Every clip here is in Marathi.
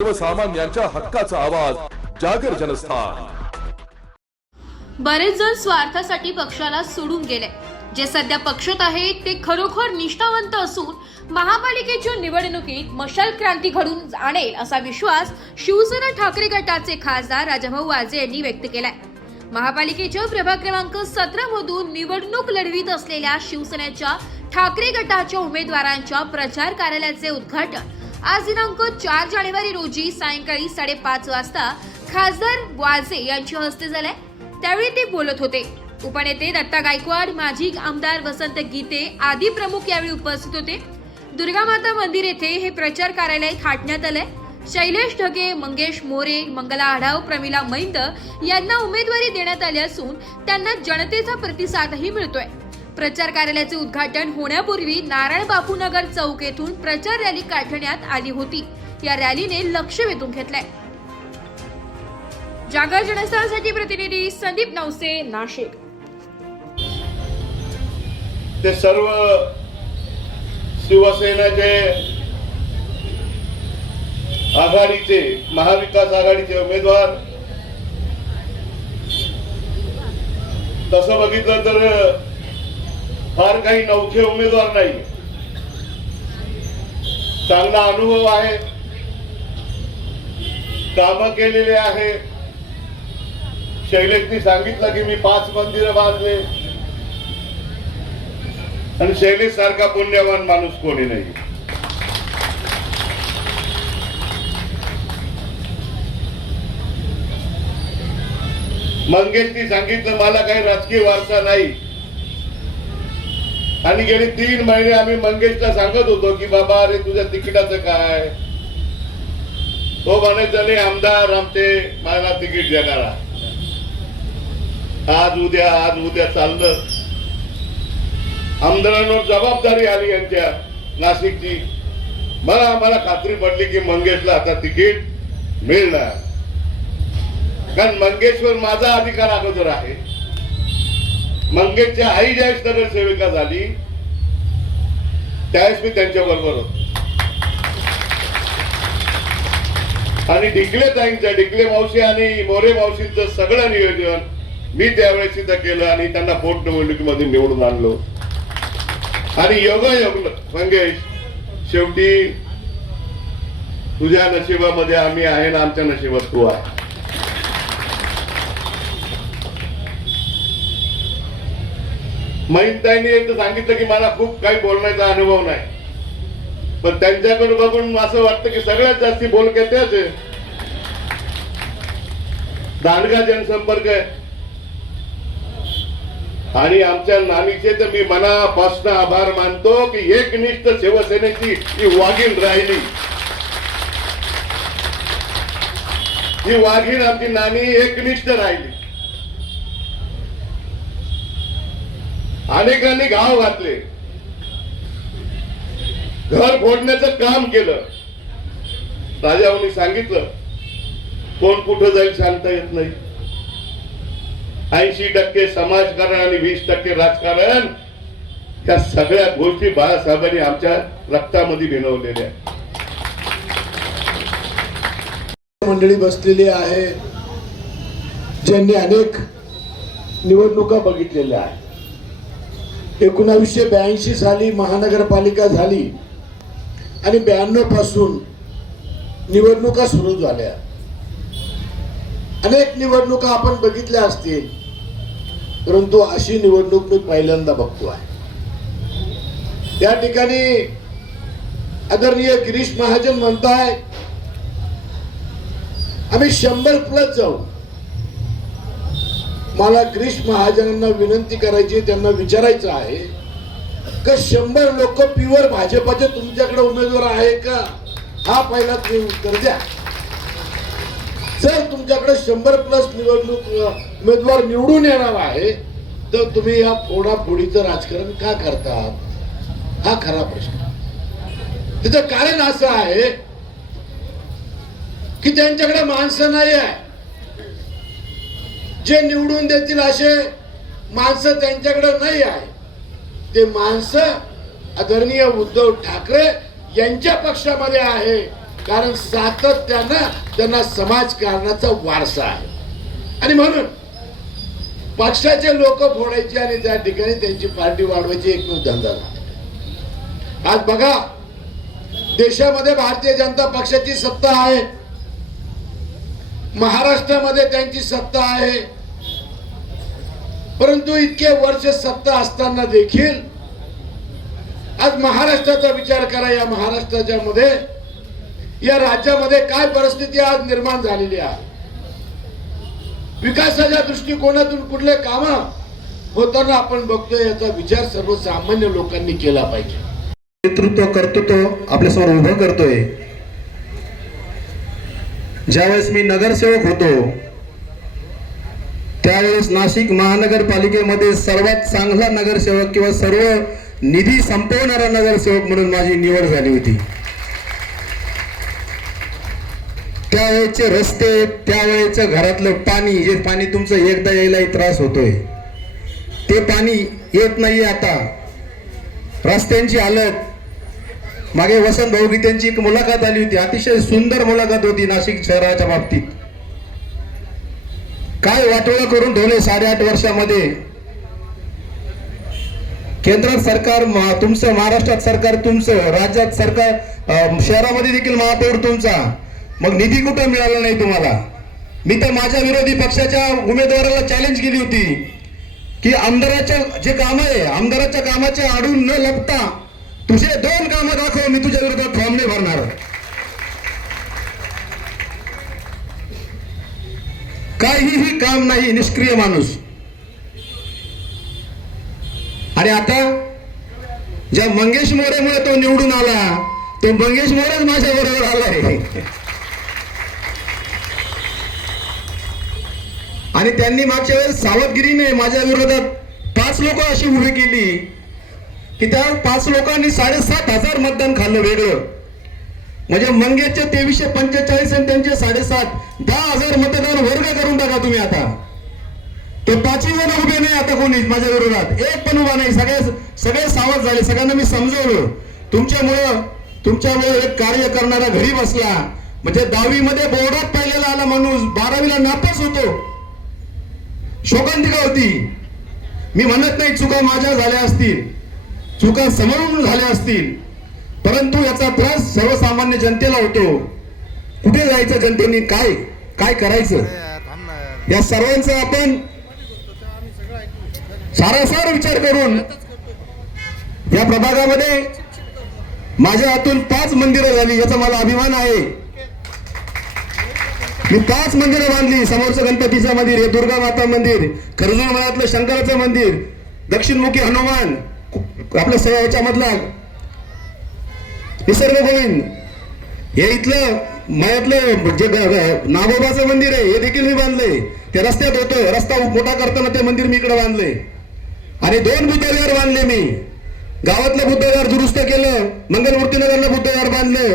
सर्वसामान्यांच्या हक्काचा आवाज जागर जनस्थान। बरेच जण स्वार्थासाठी पक्षाला सोडून गेले। जे सध्या पक्षात आहेत ते खरोखर निष्ठावंत असून महापालिकेच्या निवडणुकीत मशाल क्रांती घडून आणेल असा विश्वास शिवसेना ठाकरे गटाचे खासदार राजाभाऊ वाजे यांनी व्यक्त केलाय। महापालिकेच्या प्रभाग क्रमांक 17 मधून निवडणूक लढवित असलेल्या शिवसेनेच्या ठाकरे गटाच्या उमेदवारांच्या प्रचार कार्यालयाचे उद्घाटन आज दिनांक 4 जानेवारी रोजी सायंकाळी 5:30 वाजता खासदार वाजे यांच्या हस्ते झाले। त्यावेळी ते बोलत होते। उपनेते दत्ता गायकवाड, माजी आमदार वसंत गीते आदी प्रमुख यावेळी उपस्थित होते। दुर्गा माता मंदिर येथे हे प्रचार कार्यालय थाटण्यात आले। शैलेश ढगे, मंगेश मोरे, मंगला आढाव, प्रमिला मैंद यांना उमेदवारी देण्यात आली असून त्यांना जनतेचा प्रतिसादही मिळतोय। प्रचार कार्यालयाचे उद्घाटन होण्यापूर्वी नारायण बापू नगर चौक येथून प्रचार रॅली काढण्यात आली होती। या रॅलीने लक्ष वेधून घेतलंय। जागर जनस्थानसाठी प्रतिनिधी संदीप नवसे, नाशिक। ते सर्व शिवसेनेचे आघाडीचे महाविकास आघाडीचे उमेदवार, तसं बघितलं तर फार काही नवखे उमेदवार नाही। चांगला अनुभव आहे, काम केलेले आहे। शैलेशनी सांगितलं की मी 5 मंदिरं बांधले आणि शैलेश सारखा पुण्यवान माणूस कोणी नाही। मंगेशनी सांगितलं मला काही राजकीय वारसा नाही आणि गेली 3 महिने आम्ही मंगेशला सांगत होतो की बाबा अरे तुझ्या तिकिटाचं काय। तो म्हणे चले आमदार आमचे मला तिकीट देणारा। आज उद्या चाललं। आमदारांवर जबाबदारी आली यांच्या नाशिकची। मला खात्री पडली की मंगेशला आता तिकीट मिळणार, कारण मंगेशवर माझा अधिकार अगोदर आहे। मंगेशच्या आई ज्यावेळेस नगरसेविका झाली त्यावेळेस मी त्यांच्या बरोबर होतो आणि डिकले मावशी आणि मोरे मावशींचं सगळं नियोजन मी त्यावेळेस तिथं केलं आणि त्यांना पोटनिवडणुकीमध्ये निवडून आणलो। आणि योगायोग मंगेश, शेवटी तुझ्या नशिबामध्ये आम्ही आहे ना आमच्या नशिबात तू आहे। महिंताईंनी एकदा सांगितलं की मला खूप काही बोलण्याचा अनुभव नाही, पण त्यांच्याकडे बघून असं वाटतं की सगळ्यात जास्ती बोलके तेच आहे। दांडगा जनसंपर्क आहे आणि आमच्या नानीचे तर मी मनापासून आभार मानतो की एकनिष्ठ शिवसेनेची ही वाघीण राहिली। ही वाघीण आमची नानी एकनिष्ठ राहिली। अनेकांनी गाव घातले, घर फोडण्याचं काम केलं। राजाभाऊंनी सांगितलं कोण कुठं जाईल सांगता येत नाही। 80% समाजकारण आणि 20% राजकारण, त्या सगळ्या गोष्टी बाळासाहेबांनी आमच्या रक्तामध्ये भिनवलेल्या। मंडळी बसलेली आहे ज्यांनी अनेक निवडणुका बघितलेल्या आहेत। 1982 साली महानगरपालिका झाली आणि 92 पासून निवडणुका सुरू झाल्या। अनेक निवडणुका आपण बघितल्या असतील, परंतु अशी निवडणूक मी पहिल्यांदा बघतो आहे। या ठिकाणी आदरणीय गिरीश महाजन म्हणताय आम्ही 100+ जाऊ। मला गिरीश महाजनांना विनंती करायची, त्यांना विचारायचं आहे की 100 लोक प्युअर भाजपाचे तुमच्याकडे उमेदवार आहे का, हा पहिला तुम्ही उत्तर द्या। जर तुमच्याकडे 100+ उमेदवार निवडून येणार आहे तर तुम्ही या फोडाफोडीचं राजकारण का करतात, हा खरा प्रश्न। त्याचं कारण असं आहे की त्यांच्याकडे माणसं नाही आहे। जे निवडून देतील असे माणसं त्यांच्याकडे नाही आहे। ते माणसं आदरणीय उद्धव ठाकरे यांच्या पक्षामध्ये आहे कारण सातत्यानं त्यांना समाजकारणाचा वारसा आहे. आणि म्हणून पक्षाचे लोक फोडायचे आणि त्या ठिकाणी त्यांची पार्टी वाढवायची एकमेव धंदा झाला. आज बघा, देशामध्ये भारतीय जनता पक्षाची सत्ता आहे, महाराष्ट्रामध्ये त्यांची सत्ता आहे, परंतु इतके वर्ष सत्ता असताना देखील आज महाराष्ट्राचा विचार करा. या महाराष्ट्राच्या मध्ये, या राज्यामध्ये काय परिस्थिती आज निर्माण झालेली आहे. विकासाच्या दृष्टिकोनातून कुठले काम होताना आपण बघतोय, याचा विचार सर्वसामान्य लोकांनी केला पाहिजे. नेतृत्व कर्तृत्व आपल्यासमोर उभं करतोय. ज्यावेळेस मी नगरसेवक होतो त्यावेळेस नाशिक महानगरपालिकेमध्ये सर्वात चांगला नगरसेवक किंवा सर्व निधी संपवणारा नगरसेवक म्हणून माझी निवड झाली होती. त्यावेळेचे रस्ते, त्यावेळेचं घरातलं पाणी, जे पाणी तुमचं एकदा यायलाही त्रास होतोय, ते पाणी येत नाहीये आता. रस्त्यांची हालत, मागे वसंत भाऊ त्यांची एक मुलाखत आली होती, अतिशय सुंदर मुलाखत होती नाशिक शहराच्या बाबतीत. काय वाटोळं करून ठेवले 8.5 वर्षामध्ये. केंद्रात सरकार तुमचं, महाराष्ट्रात सरकार तुमचं, राज्यात सरकार, शहरामध्ये देखील महापौर तुमचा, मग निधी कुठं मिळाला नाही तुम्हाला. मी तर माझ्या विरोधी पक्षाच्या उमेदवाराला चॅलेंज केली होती की आमदाराच्या जे काम आहे, आमदाराच्या कामाच्या आडून न लपता तुझे 2 कामं दाखव, मी तुझ्या विरोधात फॉर्म नाही भरणार. काहीही काम नाही, निष्क्रिय माणूस. आणि आता ज्या मंगेश मोरेमुळे तो निवडून आला, तो मंगेश मोरेच माझ्या बरोबर आलाय. आणि त्यांनी मागच्या वेळेस सावधगिरीने माझ्या विरोधात 5 लोक अशी उभी केली की त्या 5 लोकांनी 7,500 मतदान खाल्लं वेगळं. म्हणजे मंगेशचे 2345 आणि त्यांचे 7.5, 10,000 मतदान वर्ग करून टाका तुम्ही. आता ते 5ही जण उभे नाही आता कोणी माझ्या विरोधात, एक पण उभा नाही. सगळे सावध झाले. सगळ्यांना मी समजवलं, तुमच्यामुळे एक कार्य करणारा घरी बसला. म्हणजे 10वी मध्ये बोर्डात पहिलेला आला माणूस 12वीला नापास होतो, शोकांतिका होती. मी म्हणत नाही चुका माझ्या झाल्या असतील, चुका समोरून झाल्या असतील, परंतु याचा त्रास सर्वसामान्य जनतेला होतो. कुठे जायचं जनतेने, काय करायचं, या सर्वांचा आपण सारासार विचार करून या प्रभागामध्ये माझ्या हातून 5 मंदिरं झाली, याचा मला अभिमान आहे. मी 5 मंदिरं बांधली. समोरचं गणपतीचं मंदिर, हे दुर्गा माता मंदिर, खरजूर मळ्यातलं शंकराचं मंदिर, दक्षिणमुखी हनुमान, आपल्या याच्यामधला निसर्ग गोविंद, हे इथलं मळ्यातलं जे नागोबाचं मंदिर आहे, हे देखील मी बांधलंय. ते रस्त्यात होतं, रस्ता मोठा करताना ते मंदिर मी इकडे बांधलंय. आणि 2 बुद्धविहार बांधले मी. गावातलं बुद्धविहार दुरुस्त केलं, मंगलमूर्तीनगरला बुद्धविहार बांधलं,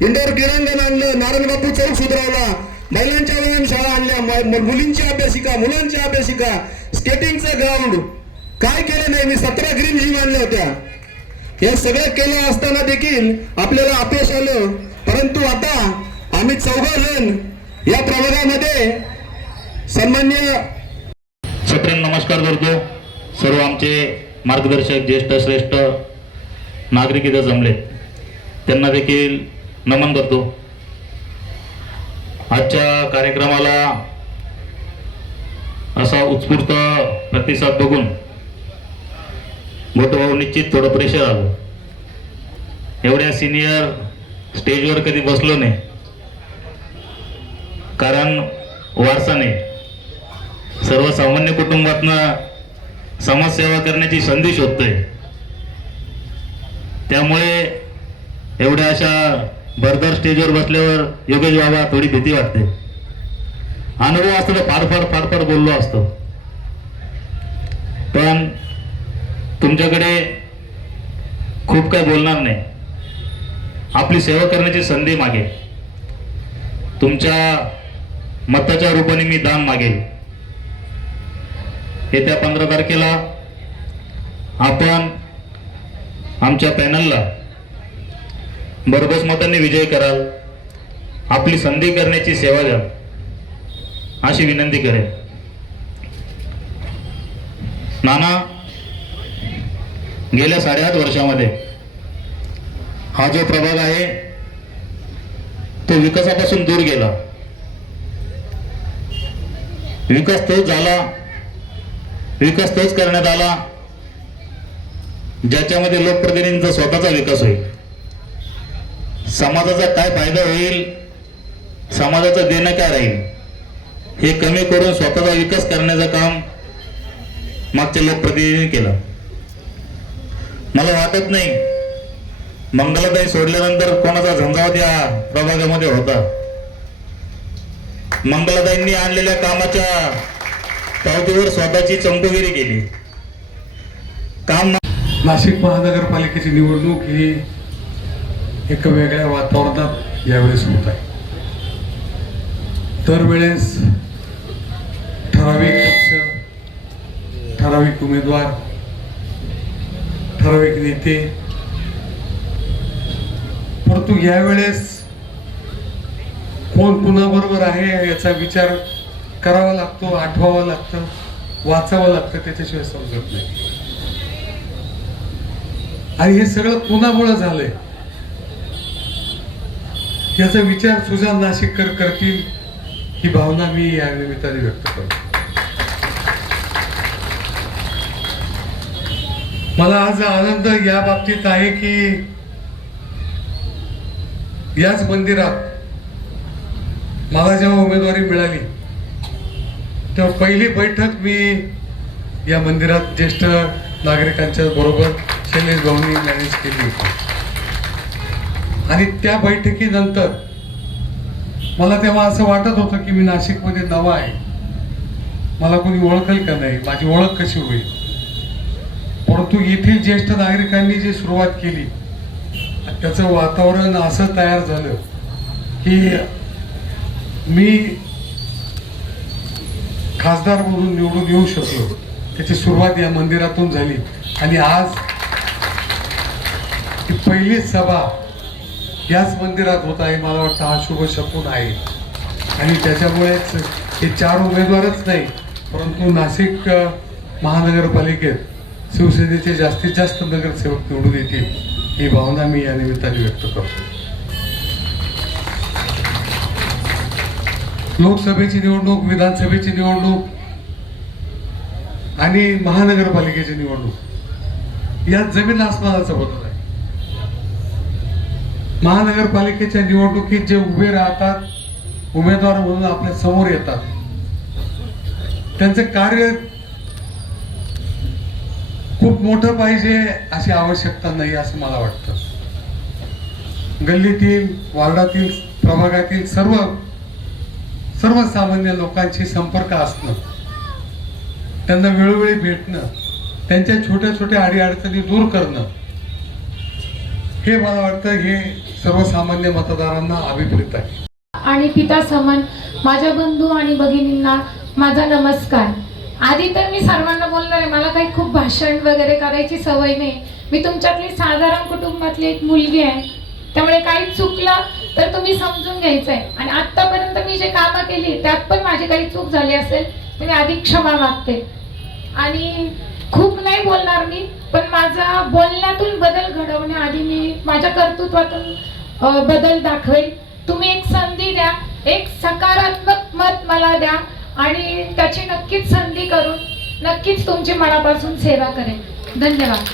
इंडोर क्रीडांगण आणलं, नारायण बापू चौक सुधारवला, महिलांच्या व्यायामशाळा आणल्या, मुलींची अभ्यासिका, मुलांची अभ्यासिका, स्केटिंगचं ग्राउंड. काय केलं नाही मी. 17 ग्रीन जिम आणल्या होत्या. हे सगळं केलं असताना देखील आपल्याला अपयश आलं. परंतु आता आम्ही 4 जण या प्रभागामध्ये सन्मान्य नमस्कार करतो. सर्व आमचे मार्गदर्शक, ज्येष्ठ श्रेष्ठ नागरिक इथं जमले, त्यांना देखील नमन करतो. आजच्या कार्यक्रमाला असा उत्स्फूर्त प्रतिसाद बघून मोठं भाऊ निश्चित थोडं प्रेशर आलं. एवढ्या सिनियर स्टेजवर कधी बसलो नाही, कारण वारसा नाही. सर्वसामान्य कुटुंबातनं समाजसेवा करण्याची संधी शोधतोय. त्यामुळे एवढ्या अशा भरदार स्टेजवर बसल्यावर योगेश बाबा थोडी भीती वाटते. अनुभव असतो तर फार बोललो असतो, पण तुमच्याकडे खूप काय बोलणार नाही. आपली सेवा करण्याची संधी मागेल. तुमच्या मताच्या रूपाने मी दान मागेल. येत्या 15 तारखेला आपण आमच्या पॅनलला भरघोस मतांनी विजय कराल आपली संधी करण्याची सेवा द्या अशी विनंती करेन. नाना गेल्या 8.5 वर्षामध्ये हा जो प्रभाग आहे तो विकासापासून दूर गेला. विकास तोच झाला, विकास तोच करण्यात आला ज्याच्यामध्ये लोकप्रतिनिधींचा स्वतःचा विकास होईल. समाजाचा काय फायदा होईल, समाजाचं देणं काय राहील हे कमी करून स्वतःचा विकास करण्याचं काम मागच्या लोकप्रतिनिधींनी केलं. मला वाटत नाही मंगलाताई सोडल्यानंतर कोणाचा झंझावात या प्रभागामध्ये होता. मंगलाताईंनी आणलेल्या कामाच्या पावतीवर स्वतःची चमकोगिरी केली. काम नाशिक महानगरपालिकेची निवडणूक ही एका वेगळ्या वातावरणात यावेळेस होत आहे. दरवेळेस ठराविक पक्ष, ठराविक उमेदवार, ठराविक नेते, परंतु यावेळेस कोण कुणाबरोबर आहे याचा विचार करावा लागतो, आठवावा लागतं, वाचावं लागतं, त्याच्याशिवाय समजत नाही. आणि हे सगळं कुणामुळे झालंय याचा विचार सुजान नाशिककर करतील ही भावना मी या निमित्ताने व्यक्त करतो. मला आज आनंद या बाबतीत आहे की याच मंदिरात मला जेव्हा उमेदवारी मिळाली तेव्हा पहिली बैठक मी या मंदिरात ज्येष्ठ नागरिकांच्या बरोबर शैलेश भाऊंनी मॅनेज केली होती. आणि त्या बैठकीनंतर मला तेव्हा असं वाटत होतं की मी नाशिकमध्ये नवा आहे, मला कोणी ओळखेल का नाही, माझी ओळख कशी होईल. परंतु येथील ज्येष्ठ नागरिकांनी जी सुरुवात केली त्याचं वातावरण असं तयार झालं की मी खासदार म्हणून निवडून येऊ शकलो. त्याची सुरुवात या मंदिरातून झाली आणि आज ही पहिलीच सभा याच मंदिरात होत आहे. मला वाटतं हा शुभ शकुन आहे आणि त्याच्यामुळेच हे 4 उमेदवारच नाही परंतु नाशिक महानगरपालिकेत शिवसेनेचे जास्तीत जास्त नगरसेवक निवडून येतील ही भावना मी या निमित्ताने व्यक्त करतो. लोकसभेची निवडणूक, विधानसभेची निवडणूक आणि महानगरपालिकेची निवडणूक यात जमीन आसमानाचा बदल आहे. महानगरपालिकेच्या निवडणुकीत जे उभे राहतात, उमेदवार म्हणून आपल्या समोर येतात, त्यांचं कार्य खूप मोठं पाहिजे अशी आवश्यकता नाही असं मला वाटतं. गल्लीतील, वार्डातील, प्रभागातील सर्वसामान्य लोकांशी संपर्क असणं, त्यांना वेळोवेळी भेटणं, त्यांच्या छोट्या छोट्या अडीअडचणी दूर करणं हे मला वाटतं हे सर्वसामान्य मतदारांना अभिप्रेत आहे. आणि पिता समान माझ्या बंधू आणि भगिनींना माझा नमस्कार. आधी तर मी सर्वांना बोलणार आहे, मला काही खूप भाषण वगैरे करायची सवय नाही. मी तुमच्यातली साधारण कुटुंबातली एक मुलगी आहे, त्यामुळे काही चुकलं तर तुम्ही समजून घ्यायचं आहे. आणि आत्तापर्यंत मी जे कामं केली त्यात पण माझी काही चूक झाली असेल तर मी आधी क्षमा मागते. आणि खूप नाही बोलणार मी, पण माझा बोलण्यातून बदल घडवण्याआधी मी माझ्या कर्तृत्वातून बदल दाखवेल. तुम्ही एक संधी द्या, एक सकारात्मक मत मला द्या आणि त्याची नक्कीच संधी करून नक्कीच तुमची मनापासून सेवा करेन. धन्यवाद.